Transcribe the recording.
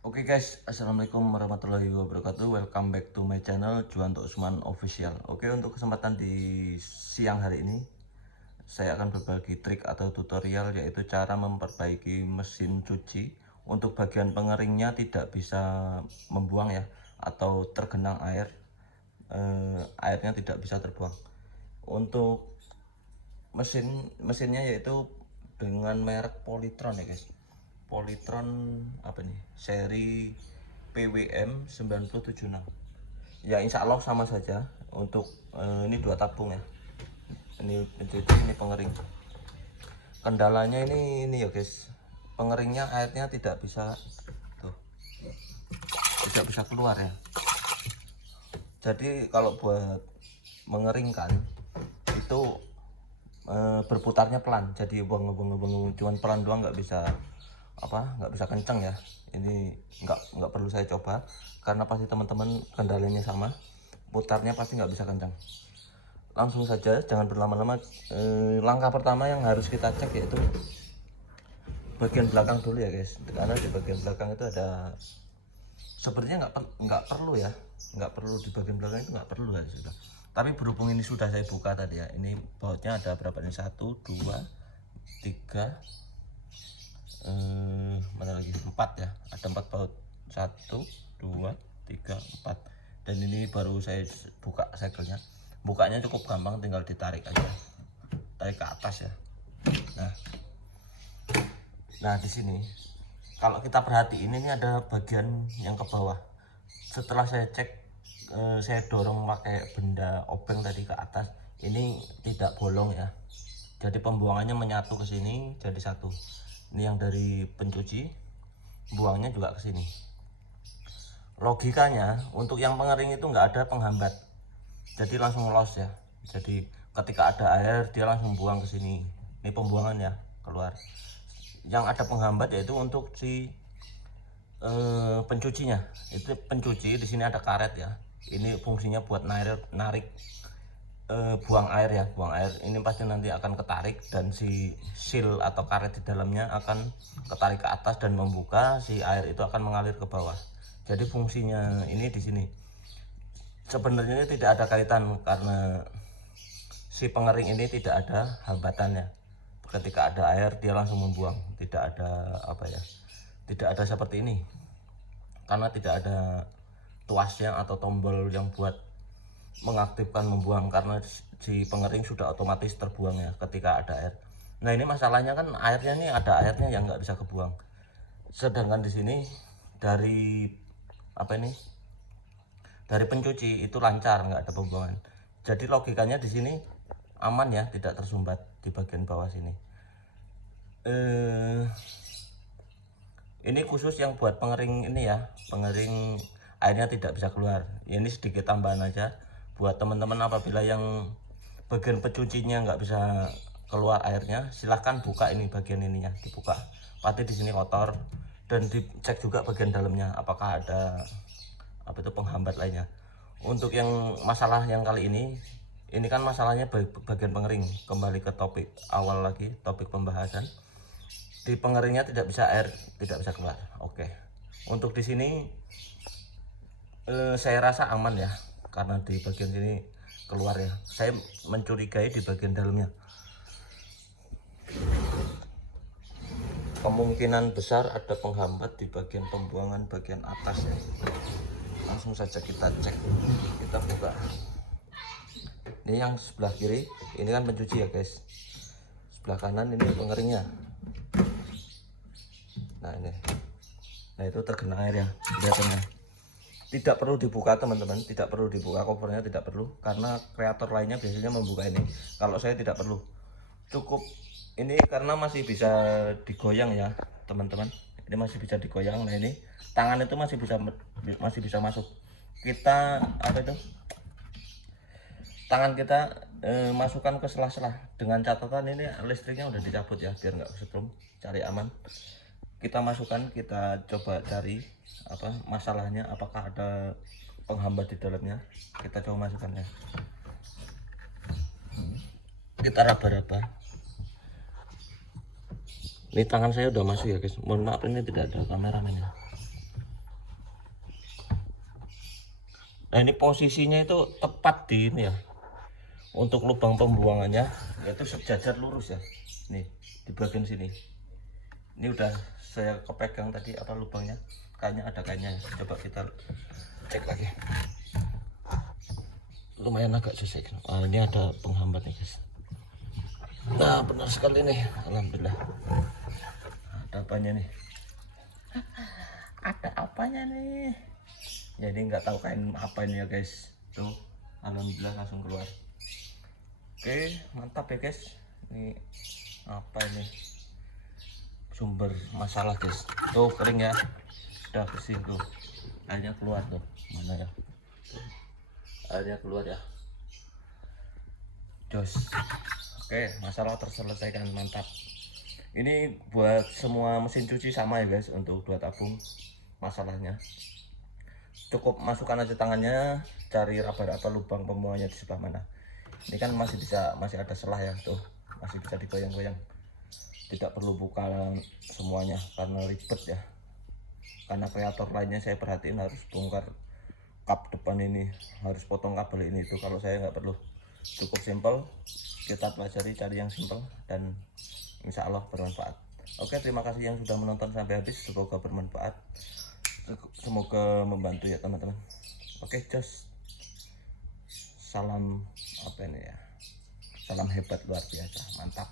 Oke guys, assalamualaikum warahmatullahi wabarakatuh. Welcome back to my channel Juwanto Usman Official. Oke, untuk kesempatan di siang hari ini saya akan berbagi trik atau tutorial, yaitu cara memperbaiki mesin cuci untuk bagian pengeringnya tidak bisa membuang ya, atau tergenang air, airnya tidak bisa terbuang. Untuk mesinnya yaitu dengan merek Polytron ya guys. Polytron apa nih, seri PWM 9076 ya. Insya Allah sama saja. Untuk ini 2 tabung ya, ini pencuci, ini pengering. Kendalanya ini ya guys, pengeringnya airnya tidak bisa tuh, tidak bisa keluar ya. Jadi kalau buat mengeringkan itu berputarnya pelan, jadi buang cuman pelan doang, nggak bisa nggak bisa kenceng ya. Ini nggak perlu saya coba karena pasti teman-teman kendalanya sama, putarnya pasti nggak bisa kencang. Langsung saja, jangan berlama-lama. Langkah pertama yang harus kita cek yaitu bagian belakang dulu ya guys, karena di bagian belakang itu ada, sepertinya nggak perlu ya, nggak perlu di bagian belakang itu, nggak perlu ya sudah. Tapi berhubung ini sudah saya buka tadi ya, ini bautnya ada berapa nih, 1 2 3 mana lagi, 4 ya, ada 4 baut, 1 2 3 4. Dan ini baru saya buka segelnya. Bukanya cukup gampang, tinggal ditarik aja, tarik ke atas ya. Nah di sini kalau kita perhatiin, ini ada bagian yang ke bawah. Setelah saya cek, saya dorong pakai benda obeng tadi ke atas, ini tidak bolong ya. Jadi pembuangannya menyatu ke sini jadi satu. Ini yang dari pencuci, buangnya juga ke sini. Logikanya untuk yang pengering itu nggak ada penghambat, jadi langsung los ya. Jadi ketika ada air dia langsung buang ke sini. Ini pembuangan ya, keluar. Yang ada penghambat yaitu untuk si pencucinya. Itu pencuci di sini ada karet ya. Ini fungsinya buat narik buang air ya, buang air. Ini pasti nanti akan ketarik dan si seal atau karet di dalamnya akan ketarik ke atas dan membuka, si air itu akan mengalir ke bawah. Jadi fungsinya ini di sini. Sebenarnya tidak ada kaitan karena si pengering ini tidak ada hambatannya. Ketika ada air dia langsung membuang, tidak ada apa ya, tidak ada seperti ini karena tidak ada tuasnya atau tombol yang buat mengaktifkan membuang, karena si pengering sudah otomatis terbuang ya ketika ada air. Nah ini masalahnya kan, airnya nih ada airnya yang nggak bisa kebuang, sedangkan di sini dari apa ini, dari pencuci itu lancar, nggak ada pembuangan. Jadi logikanya di sini aman ya, tidak tersumbat di bagian bawah sini. Ini khusus yang buat pengering ini ya, pengering airnya tidak bisa keluar. Ini sedikit tambahan aja buat teman-teman, apabila yang bagian pencucinya nggak bisa keluar airnya, silahkan buka ini bagian ininya, dibuka. Pasti di sini kotor, dan dicek juga bagian dalamnya apakah ada apa itu penghambat lainnya. Untuk yang masalah yang kali ini kan masalahnya bagian pengering. Kembali ke topik awal lagi, topik pembahasan. Di pengeringnya tidak bisa air, tidak bisa keluar. Oke. Untuk di sini saya rasa aman ya, karena di bagian sini keluar ya. Saya mencurigai di bagian dalamnya. Kemungkinan besar ada penghambat di bagian pembuangan bagian atas ya. Langsung saja kita cek, kita buka. Ini yang sebelah kiri, ini kan pencuci ya guys. Sebelah kanan ini pengeringnya. Nah ini, nah itu terkena air ya, kelihatannya. Tidak perlu dibuka teman-teman, tidak perlu dibuka covernya, tidak perlu, karena kreator lainnya biasanya membuka ini. Kalau saya tidak perlu, cukup ini karena masih bisa digoyang ya teman-teman. Ini masih bisa digoyang. Nah ini tangan itu masih bisa masuk. Kita apa itu, tangan kita masukkan ke sela-sela, dengan catatan ini listriknya udah dicabut ya, biar nggak kesetrum, cari aman. Kita masukkan, kita coba cari apa masalahnya, apakah ada penghambat di dalamnya. Kita coba masukkannya, kita raba-raba. Ini tangan saya udah masuk ya guys, mohon maaf ini tidak ada kameramennya. Nah ini posisinya itu tepat di ini ya, untuk lubang pembuangannya yaitu sejajar lurus ya. Nih di bagian sini ini udah saya kepegang tadi apa lubangnya, kayaknya ada kayaknya ya. Coba kita cek lagi, lumayan agak susah. Ini ada penghambat nih guys. Nah benar sekali nih, alhamdulillah. Ada apanya nih, ada apanya nih, jadi nggak tahu kain apa ini ya guys. Tuh alhamdulillah langsung keluar. Oke mantap ya guys. Ini apa ini, sumber masalah guys. Tuh kering ya, udah bersih tuh, airnya keluar tuh. Mana ya, airnya keluar ya, jos. Oke masalah terselesaikan, mantap. Ini buat semua mesin cuci sama ya guys, untuk 2 tabung masalahnya. Cukup masukkan aja tangannya, cari raba-raba lubang pembuangannya di sebelah mana. Ini kan masih ada selah ya, tuh masih bisa digoyang-goyang. Tidak perlu buka semuanya karena ribet ya. Karena kreator lainnya saya perhatiin harus bongkar kap depan ini, harus potong kabel ini itu. Kalau saya nggak perlu, cukup simple. Kita pelajari, cari yang simple dan insya Allah bermanfaat. Oke terima kasih yang sudah menonton sampai habis, semoga bermanfaat, semoga membantu ya teman-teman. Oke jos, salam apa ini ya, salam hebat luar biasa, mantap.